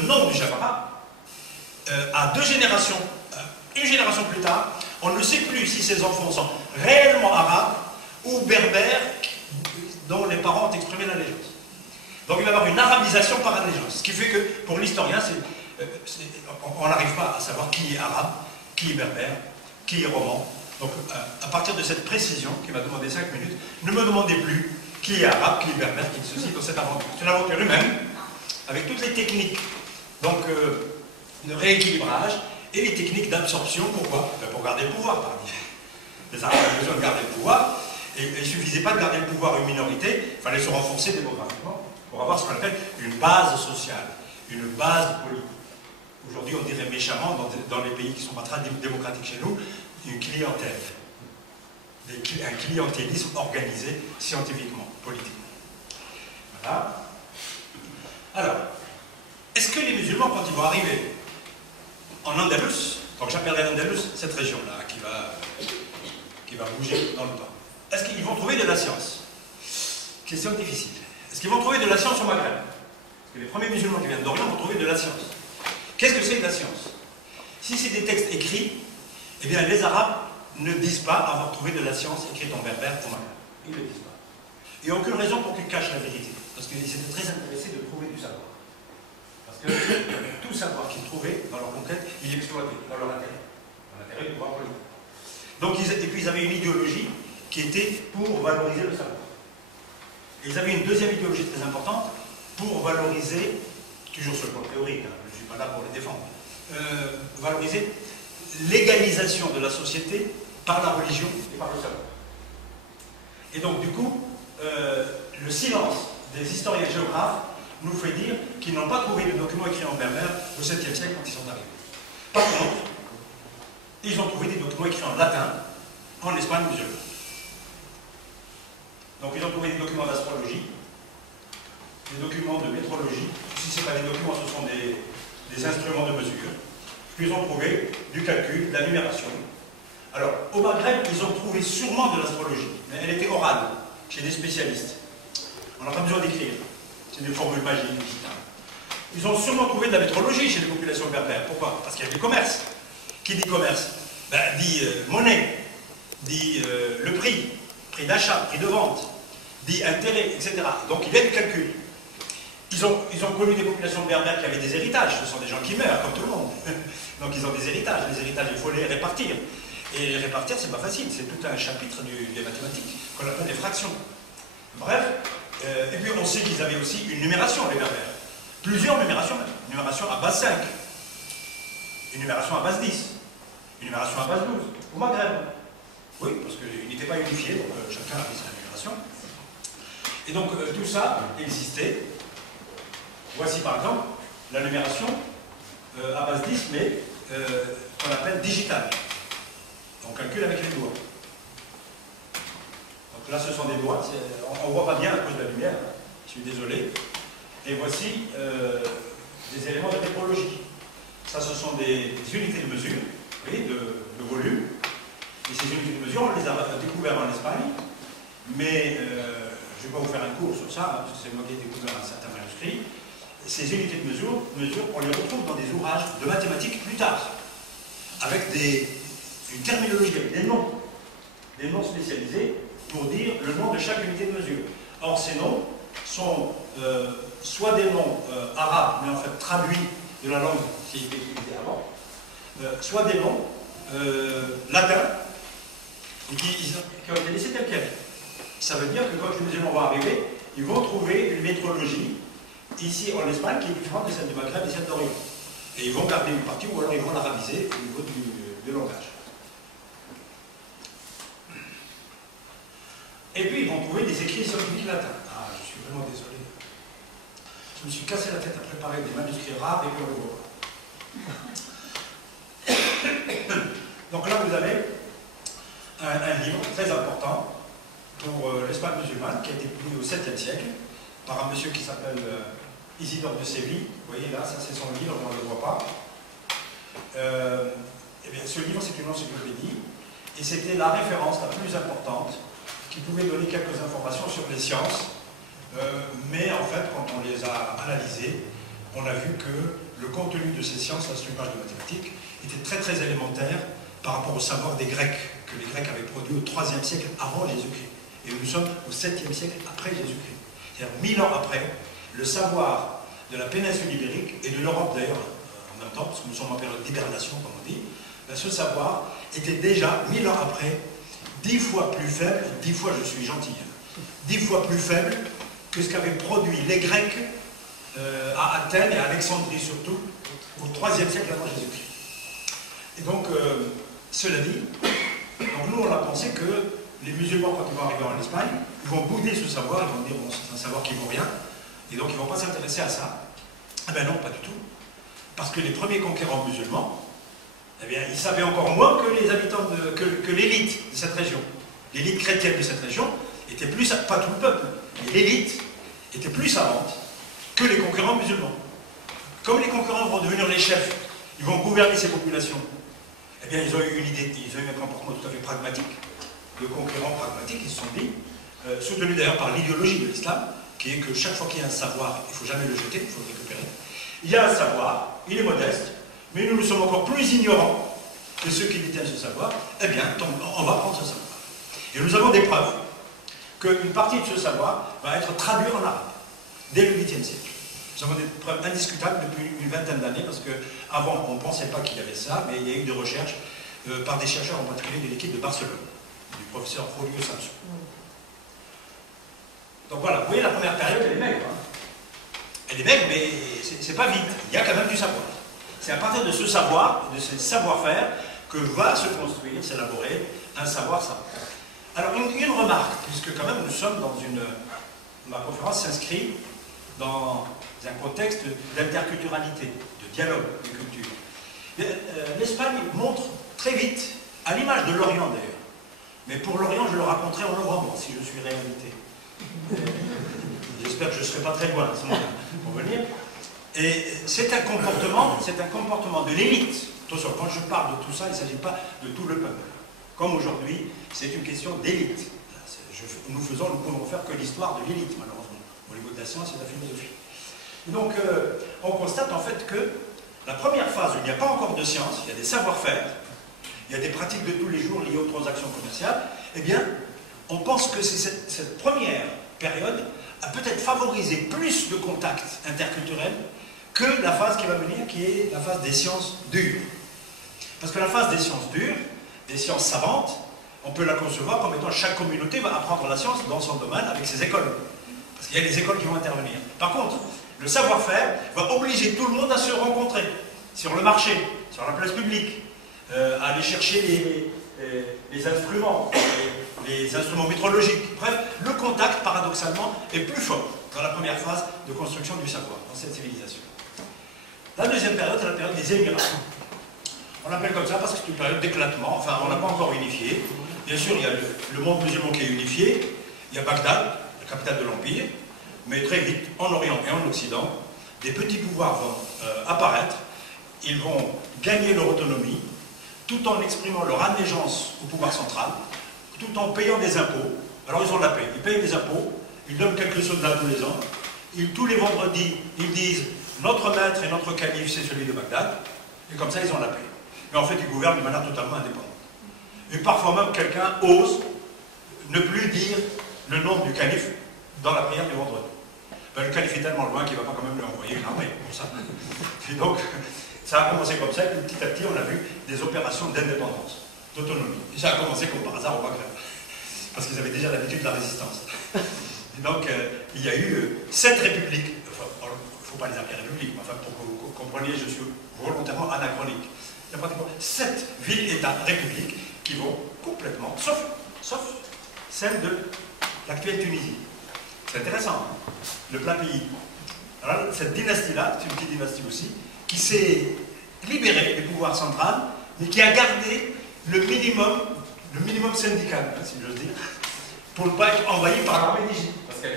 Le nom du Jabara, à une génération plus tard, on ne sait plus si ces enfants sont réellement arabes ou berbères dont les parents ont exprimé l'allégeance. Donc il va y avoir une arabisation par allégeance, ce qui fait que pour l'historien, on n'arrive pas à savoir qui est arabe, qui est berbère, qui est roman. Donc à partir de cette précision, qui m'a demandé 5 minutes, ne me demandez plus qui est arabe, qui est berbère, qui est ceci dans cette aventure. C'est une aventure humaine, avec toutes les techniques de rééquilibrage et les techniques d'absorption. Pourquoi? Pour garder le pouvoir, par exemple. Les Arabes avaient besoin de garder le pouvoir, et il ne suffisait pas de garder le pouvoir une minorité, il fallait se renforcer démographiquement pour avoir ce qu'on appelle une base sociale, une base politique. Aujourd'hui, on dirait méchamment, dans les pays qui ne sont pas très démocratiques chez nous, une clientèle. Un clientélisme organisé scientifiquement, politiquement. Voilà. Alors, est-ce que les musulmans, quand ils vont arriver en Andalus, donc j'appellerai l'Andalus cette région-là, qui va bouger dans le temps, est-ce qu'ils vont trouver de la science? Question difficile. Est-ce qu'ils vont trouver de la science au Maghreb? Parce que les premiers musulmans qui viennent d'Orient vont trouver de la science. Qu'est-ce que c'est que la science? Si c'est des textes écrits, eh bien les Arabes ne disent pas avoir trouvé de la science écrite en berbère au Maghreb. Ils ne le disent pas. Il n'y a aucune raison pour qu'ils cachent la vérité. Parce qu'ils étaient très intéressés de trouver du savoir. Parce que tout savoir qu'ils trouvaient dans leur conquête, ils l'exploitaient dans leur intérêt. Dans l'intérêt du pouvoir politique. Donc, et puis ils avaient une idéologie qui était pour valoriser le savoir. Et ils avaient une deuxième idéologie très importante pour valoriser, toujours sur le plan théorique, hein, je ne suis pas là pour les défendre, valoriser l'égalisation de la société par la religion et par le savoir. Et donc, du coup, le silence des historiens géographes nous fait dire qu'ils n'ont pas trouvé de documents écrits en berbère au 7e siècle quand ils sont arrivés. Par contre, ils ont trouvé des documents écrits en latin en Espagne musulmane. Donc ils ont trouvé des documents d'astrologie, des documents de métrologie. Si ce n'est pas des documents, ce sont des instruments de mesure. Puis ils ont trouvé du calcul, de la numération. Alors, au Maghreb, ils ont trouvé sûrement de l'astrologie, mais elle était orale, chez des spécialistes. On n'a pas besoin d'écrire. C'est des formules magiques. Ils ont sûrement trouvé de la métrologie chez les populations berbères. Pourquoi? Parce qu'il y a du commerce. Qui dit commerce? Dit monnaie, dit le prix d'achat, prix de vente, dit intérêt, etc. Donc il y a du calcul. Ils ont connu des populations berbères qui avaient des héritages. Ce sont des gens qui meurent, comme tout le monde. Donc ils ont des héritages. Les héritages, il faut les répartir. Et les répartir, c'est pas facile. C'est tout un chapitre des mathématiques, qu'on appelle les fractions. Bref, et puis on sait qu'ils avaient aussi une numération, les berbères. Plusieurs numérations même. Une numération à base 5. Une numération à base 10. Une numération à base 12. Au Maghreb. Oui, parce qu'ils n'étaient pas unifiés, donc chacun avait sa numération. Et donc tout ça existait. Voici par exemple la numération à base 10, mais qu'on appelle digitale. On calcule avec les doigts. Donc là, ce sont des doigts. On ne voit pas bien à cause de la lumière. Je suis désolé. Et voici des éléments de métrologie. Ça, ce sont des unités de mesure, vous voyez, de volume. Et ces unités de mesure, on les a découvertes en Espagne. Mais je ne vais pas vous faire un cours sur ça, hein, parce que c'est moi qui ai découvert un certain manuscrit. Ces unités de mesure, on les retrouve dans des ouvrages de mathématiques plus tard, avec une terminologie, avec des noms spécialisés pour dire le nom de chaque unité de mesure. Or, ces noms sont soit des noms arabes, mais en fait traduits de la langue qui était utilisée avant, soit des noms latins, et qui ont été laissés tels quels. Ça veut dire que quand les musulmans vont arriver, ils vont trouver une métrologie ici en Espagne qui est différente de celle du Maghreb et celle d'Orient. Et ils vont garder une partie ou alors ils vont l'arabiser au niveau du langage. Et puis ils vont trouver des écrits scientifiques latins. Ah, je suis vraiment désolé. Je me suis cassé la tête à préparer des manuscrits rares et puis on le voit. Donc là vous avez un livre très important pour l'Espagne musulmane qui a été publié au 7e siècle par un monsieur qui s'appelle Isidore de Séville. Vous voyez là, ça c'est son livre, mais on ne le voit pas. Eh bien, ce livre c'est une encyclopédie et c'était la référence la plus importante qui pouvait donner quelques informations sur les sciences, mais en fait quand on les a analysées, on a vu que le contenu de ces sciences, l'assemblage de mathématiques, était très très élémentaire par rapport au savoir des Grecs, que les Grecs avaient produit au IIIe siècle avant Jésus-Christ. Et nous sommes au 7e siècle après Jésus-Christ. C'est-à-dire 1000 ans après, le savoir de la péninsule ibérique, et de l'Europe d'ailleurs en même temps, parce que nous sommes en période d'hibernation, comme on dit, ce savoir était déjà, 1000 ans après, 10 fois plus faible, 10 fois, je suis gentil, 10 fois plus faible que ce qu'avaient produit les Grecs à Athènes et à Alexandrie surtout, au IIIe siècle avant Jésus-Christ. Et donc, cela dit, donc nous on a pensé que les musulmans, quand ils vont arriver en Espagne, ils vont bouder ce savoir, ils vont dire, bon, c'est un savoir qui vaut rien, et donc ils ne vont pas s'intéresser à ça. Eh bien non, pas du tout. Parce que les premiers conquérants musulmans, eh bien, ils savaient encore moins que les habitants, que l'élite de cette région. L'élite chrétienne de cette région était plus, pas tout le peuple, mais l'élite était plus savante que les conquérants musulmans. Comme les conquérants vont devenir les chefs, ils vont gouverner ces populations, eh bien, ils ont eu une idée, ils ont eu un comportement tout à fait pragmatique, de conquérants pragmatiques, ils se sont dit, soutenus d'ailleurs par l'idéologie de l'islam, qui est que chaque fois qu'il y a un savoir, il ne faut jamais le jeter, il faut le récupérer. Il y a un savoir, il est modeste, mais nous sommes encore plus ignorants que ceux qui détiennent ce savoir, eh bien, on va prendre ce savoir. Et nous avons des preuves qu'une partie de ce savoir va être traduite en arabe, dès le 8e siècle. Nous avons des preuves indiscutables depuis une vingtaine d'années, parce qu'avant, on ne pensait pas qu'il y avait ça, mais il y a eu des recherches par des chercheurs, en particulier de l'équipe de Barcelone, du professeur Julio Samson. Donc voilà, vous voyez, la première période, elle est maigre. Elle est maigre, mais c'est pas vite. Il y a quand même du savoir. C'est à partir de ce savoir, de ce savoir-faire, que va se construire, s'élaborer un savoir savant. Alors, une remarque, puisque quand même nous sommes dans une... Ma conférence s'inscrit dans un contexte d'interculturalité, de dialogue des cultures. L'Espagne montre très vite, à l'image de l'Orient d'ailleurs, mais pour l'Orient, je le raconterai en roman, si je suis réinvité. J'espère que je ne serai pas très loin, pour venir. Et c'est un comportement de l'élite. Attention, quand je parle de tout ça, il ne s'agit pas de tout le peuple. Comme aujourd'hui, c'est une question d'élite. Nous pouvons faire que l'histoire de l'élite, malheureusement, au niveau de la science et de la philosophie. Et donc, on constate en fait que la première phase où il n'y a pas encore de science, il y a des savoir-faire, il y a des pratiques de tous les jours liées aux transactions commerciales, eh bien, on pense que cette première période a peut-être favorisé plus de contacts interculturels que la phase qui va venir, qui est la phase des sciences dures. Parce que la phase des sciences dures, des sciences savantes, on peut la concevoir comme étant chaque communauté va apprendre la science dans son domaine avec ses écoles. Parce qu'il y a des écoles qui vont intervenir. Par contre, le savoir-faire va obliger tout le monde à se rencontrer sur le marché, sur la place publique, à aller chercher les instruments, les instruments métrologiques. Bref, le contact, paradoxalement, est plus fort dans la première phase de construction du savoir, dans cette civilisation. La deuxième période, c'est la période des émigrations. On l'appelle comme ça parce que c'est une période d'éclatement, enfin on n'a pas encore unifié. Bien sûr, il y a le monde musulman qui est unifié, il y a Bagdad, la capitale de l'Empire, mais très vite, en Orient et en Occident, des petits pouvoirs vont apparaître, ils vont gagner leur autonomie, tout en exprimant leur allégeance au pouvoir central, tout en payant des impôts. Alors ils ont la paix, ils payent des impôts, ils donnent quelques soldats tous les ans, tous les vendredis, ils disent « notre maître et notre calife, c'est celui de Bagdad », et comme ça ils ont la paix. Mais en fait, ils gouvernent de manière totalement indépendante. Et parfois même, quelqu'un ose ne plus dire le nom du calife dans la prière du vendredi. Ben, le calife est tellement loin qu'il ne va pas quand même lui envoyer une armée pour ça. Et donc, ça a commencé comme ça, et puis petit à petit, on a vu des opérations d'indépendance, d'autonomie. Et ça a commencé comme par hasard au Maghreb, parce qu'ils avaient déjà l'habitude de la résistance. Et donc, il y a eu 7 républiques, enfin, il ne faut pas les appeler républiques, mais enfin, pour que vous compreniez, je suis volontairement anachronique. Il y a pratiquement 7 villes-États républiques qui vont complètement, sauf celle de l'actuelle Tunisie. C'est intéressant, hein, le plat pays. Alors, cette dynastie-là, c'est une petite dynastie aussi, qui s'est libérée du pouvoir central, mais qui a gardé le minimum syndical, hein, si j'ose dire, pour ne pas être envahi par l'armée d'Égypte, parce que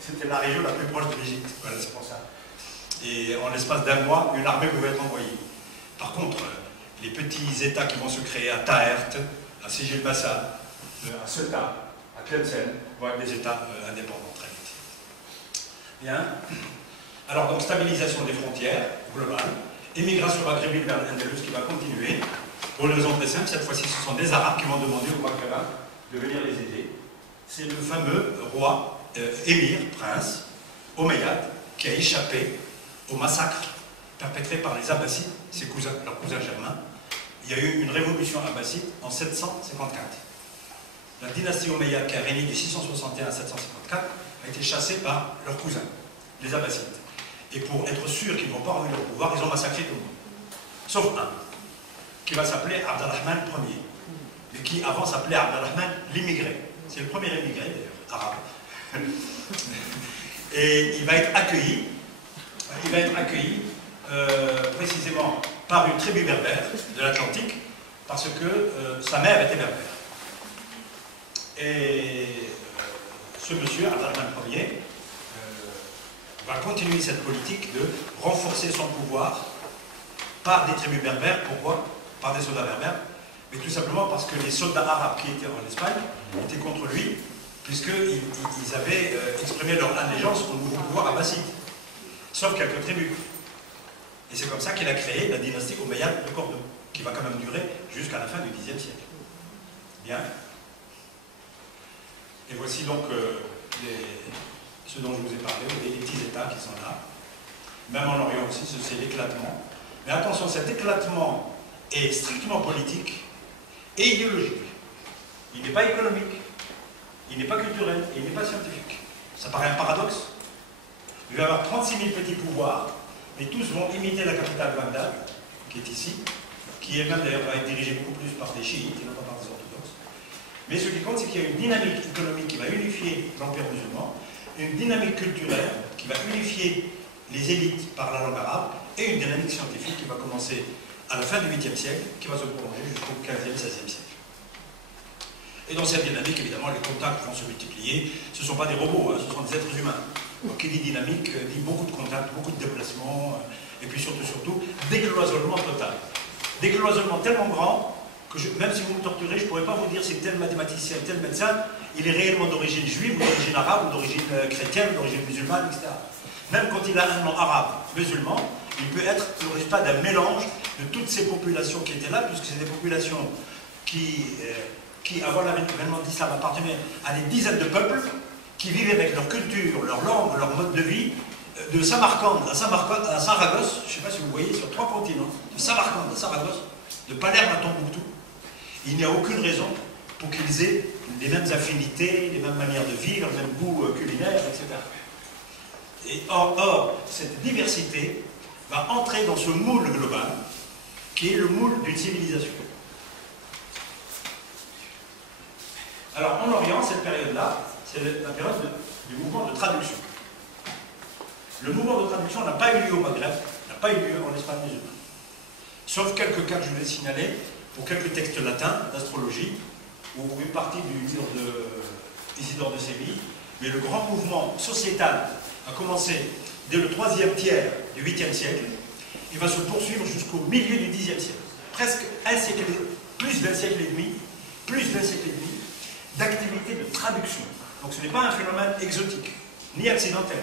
c'était la région la plus proche de l'Égypte. Voilà, c'est pour ça. Et en l'espace d'un mois, une armée pouvait être envoyée. Par contre, les petits États qui vont se créer à Taert, à Sigil-Massa, à Ceuta, à Tlemcen, vont être des États indépendants très vite. Bien. Alors, donc, stabilisation des frontières globales. émigration maghrébine vers l'Andalus qui va continuer, pour une raison très simple. Cette fois-ci, ce sont des Arabes qui vont demander aux Maghrébins de venir les aider. C'est le fameux roi, émir, prince, Omeyyade, qui a échappé au massacre perpétré par les Abbassides, leurs cousins germains. Il y a eu une révolution abbasside en 754. La dynastie Omeyyade, qui a régné de 661 à 754, a été chassée par leurs cousins, les Abbassides. Et pour être sûr qu'ils ne vont pas revenir au pouvoir, ils ont massacré tout le monde. Sauf un, qui va s'appeler Abd al-Rahman Ier, mais qui avant s'appelait Abd al-Rahman l'immigré. C'est le premier immigré d'ailleurs, arabe. Et il va être accueilli, précisément par une tribu berbère de l'Atlantique, parce que sa mère était berbère. Et ce monsieur, Abd al-Rahman Ier, va continuer cette politique de renforcer son pouvoir par des tribus berbères. Pourquoi? Par des soldats berbères, mais tout simplement parce que les soldats arabes qui étaient en Espagne étaient contre lui, puisqu'ils avaient exprimé leur allégeance au nouveau pouvoir abbasside, sauf quelques tribus. Et c'est comme ça qu'il a créé la dynastie Omeyyade de Cordoue, qui va quand même durer jusqu'à la fin du Xe siècle. Bien. Et voici donc ce dont je vous ai parlé, les petits États qui sont là. Même en Orient aussi, c'est l'éclatement. Mais attention, cet éclatement est strictement politique et idéologique. Il n'est pas économique, il n'est pas culturel, et il n'est pas scientifique. Ça paraît un paradoxe. Il va y avoir 36 000 petits pouvoirs, mais tous vont imiter la capitale Bagdad, qui est ici, qui elle-même d'ailleurs va être dirigée beaucoup plus par des chiites et non pas par des orthodoxes. Mais ce qui compte, c'est qu'il y a une dynamique économique qui va unifier l'Empire musulman, une dynamique culturelle qui va unifier les élites par la langue arabe, et une dynamique scientifique qui va commencer à la fin du 8e siècle, qui va se prolonger jusqu'au 15e, 16e siècle. Et dans cette dynamique, évidemment, les contacts vont se multiplier. Ce ne sont pas des robots, hein, ce sont des êtres humains. Donc, qui dit dynamique, dit beaucoup de contacts, beaucoup de déplacements, et puis surtout, décloisonnement total. Décloisonnement tellement grand que même si vous me torturez, je ne pourrais pas vous dire si tel mathématicien, tel médecin, il est réellement d'origine juive, ou d'origine arabe, ou d'origine chrétienne, ou d'origine musulmane, etc. Même quand il a un nom arabe, musulman, il peut être le résultat d'un mélange de toutes ces populations qui étaient là, puisque c'est des populations qui avant l'avènement de l'islam, appartenaient à des dizaines de peuples qui vivaient avec leur culture, leur langue, leur mode de vie, de Samarcande à Saragosse, je ne sais pas si vous voyez, sur 3 continents, de Samarcande à Saragosse, de Palerme à Tombouctou. Il n'y a aucune raison pour qu'ils aient les mêmes affinités, les mêmes manières de vivre, le même goût culinaire, etc. Et or, cette diversité va entrer dans ce moule global, qui est le moule d'une civilisation. Alors, en Orient, cette période-là, c'est la période du mouvement de traduction. Le mouvement de traduction n'a pas eu lieu au Maghreb, n'a pas eu lieu en Espagne musulmane. Sauf quelques cas que je vais signaler, pour quelques textes latins d'astrologie, ou une partie du livre d'Isidore de Séville, mais le grand mouvement sociétal a commencé dès le 3e tiers du 8e siècle, il va se poursuivre jusqu'au milieu du 10e siècle. Presque un siècle, plus d'un siècle et demi, d'activité de traduction. Donc ce n'est pas un phénomène exotique, ni accidentel.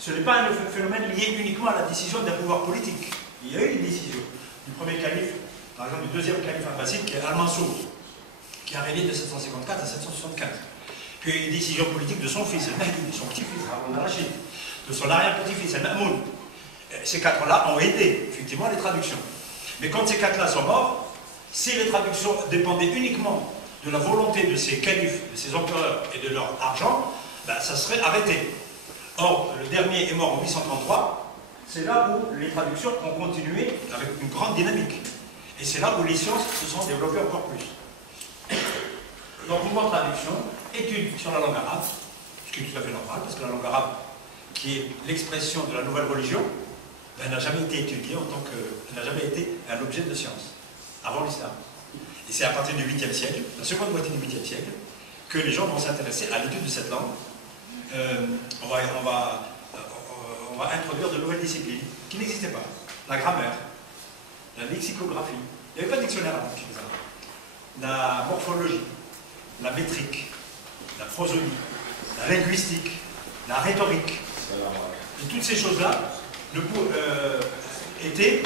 Ce n'est pas un phénomène lié uniquement à la décision d'un pouvoir politique. Il y a eu des décisions du premier calife, par exemple du deuxième calife abbasside, qui est Al-Mansour, qui a régné de 754 à 775. Puis il y a eu des décisions politiques de son fils, Al-Mahdi, de son petit-fils, Haroun al-Rachid, de son arrière-petit-fils, Al-Ma'moun. Ces 4-là ont aidé, effectivement, les traductions. Mais quand ces 4-là sont morts, si les traductions dépendaient uniquement de la volonté de ces califes, de ces empereurs et de leur argent, ben, ça serait arrêté. Or, le dernier est mort en 833, c'est là où les traductions ont continué avec une grande dynamique. Et c'est là où les sciences se sont développées encore plus. Donc, mouvement de traduction, étude sur la langue arabe, ce qui est tout à fait normal, parce que la langue arabe, qui est l'expression de la nouvelle religion, ben, n'a jamais été étudiée en tant que... n'a jamais été un objet de science, avant l'islam. Et c'est à partir du 8e siècle, la seconde moitié du 8e siècle, que les gens vont s'intéresser à l'étude de cette langue. On va introduire de nouvelles disciplines qui n'existaient pas. La grammaire, la lexicographie. Il n'y avait pas de dictionnaire avant chez les Arabes. La morphologie, la métrique, la prosodie, la linguistique, la rhétorique. Et toutes ces choses-là étaient